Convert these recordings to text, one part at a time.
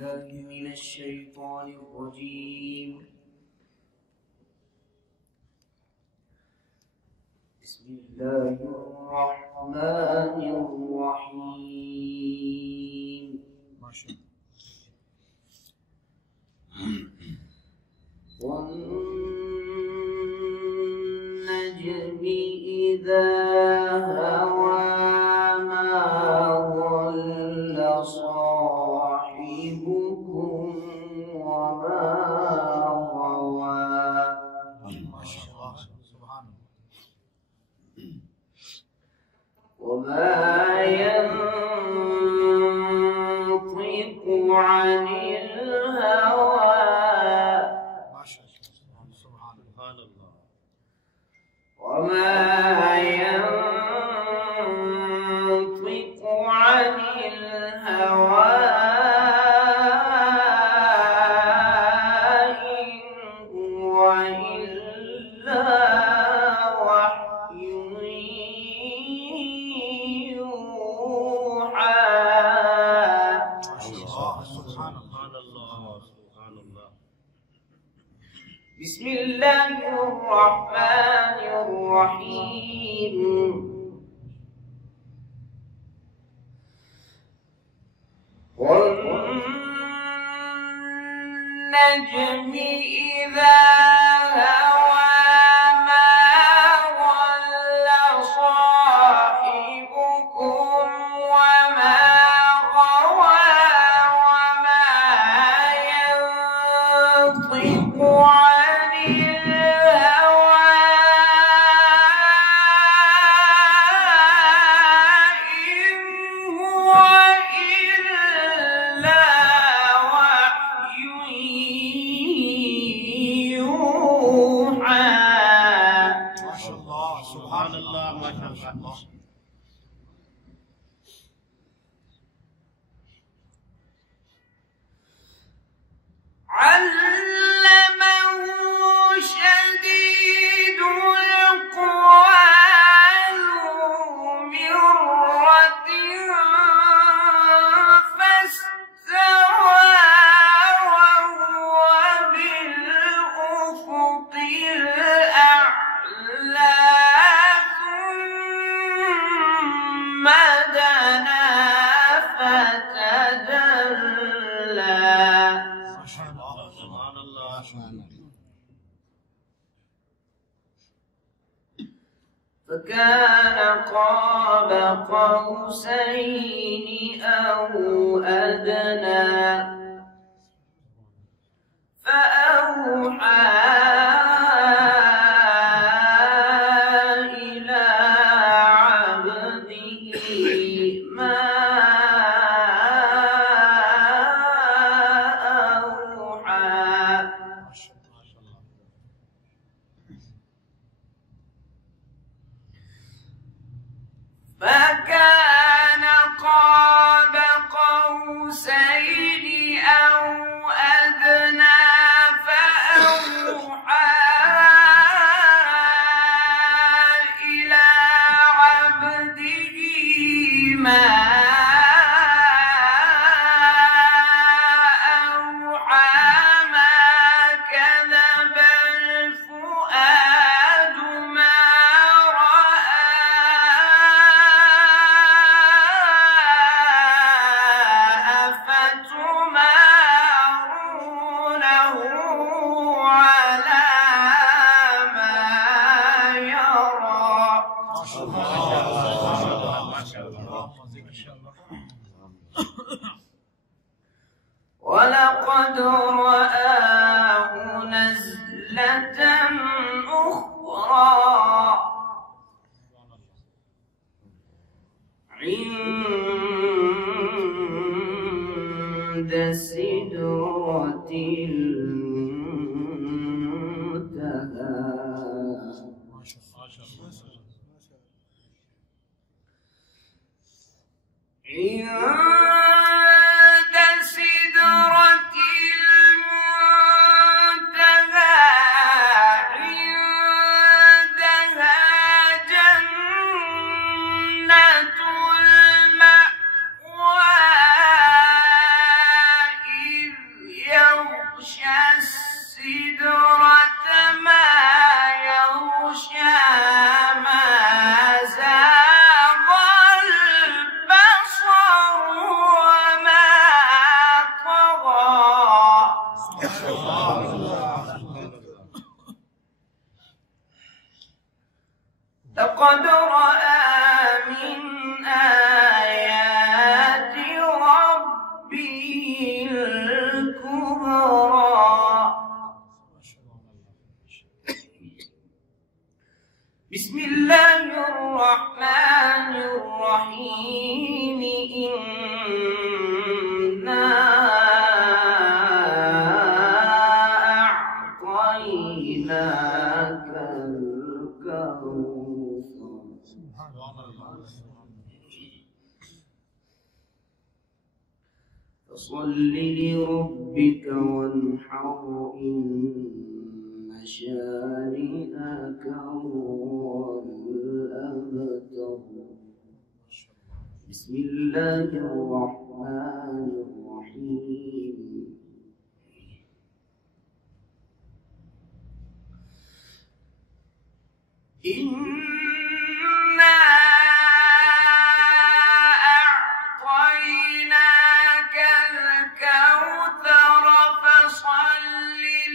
بالله من الشيطان الرجيم. بسم الله الرحمن الرحيم. ما شاء الله. والنجم إذا هوى ما ضل صاحبكم وما غوى. ما شاء الله سبحان الله. وما ينطق عن الهوى. وما ينطق عن الهوى إن هو إلا وحي يوحى. سبحان الله. بسم الله الرحمن الرحيم. والنجم إذا هوى ما ضل صاحبكم وما غوى. وما ينطق عن الهوى إن هو إلا وحي يوحى. ما شاء الله سبحان الله. ما شاء الله. علمه شديد القوى ذو مرة فاستوى وهو بالأفق الأعلى ثم دنا فتدلى. فكان قاب قوسين أو أدنى فأوحى إلى عبده ما أوحى. فكان قاب قوسين أو أدنى فأوحى إلى عبده ما أوحى. ما كذب الفؤاد ما أفتمارونه على ما يرى. ولقد رآه نزلة أخرى عند سدرة المنتهى. عند سدرة المنتهى عندها جنة المأوى. فصل لربك وانحر إن شانئك هو الأبتر. بسم الله الرحمن الرحيم. إنا أعطيناك الكوثر فصل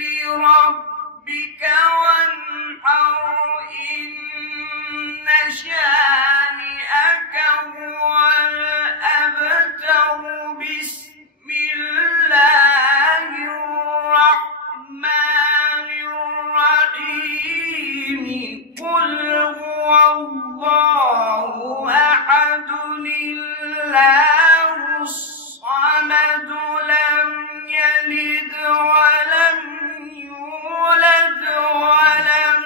لربك وانحر إن شانئك هو الأبتر. بسم الله الرحمن الرحيم. قل هو الله أحد الله الصمد لم يلد ولم يولد ولم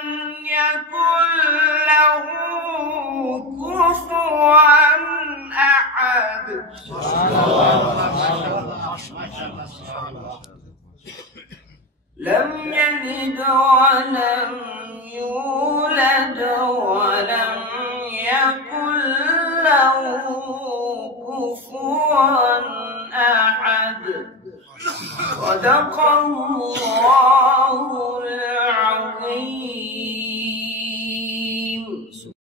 يكن له كفوا أحد. لم يلد ولم يولد ولم يكن له كفوا أحد. صدق الله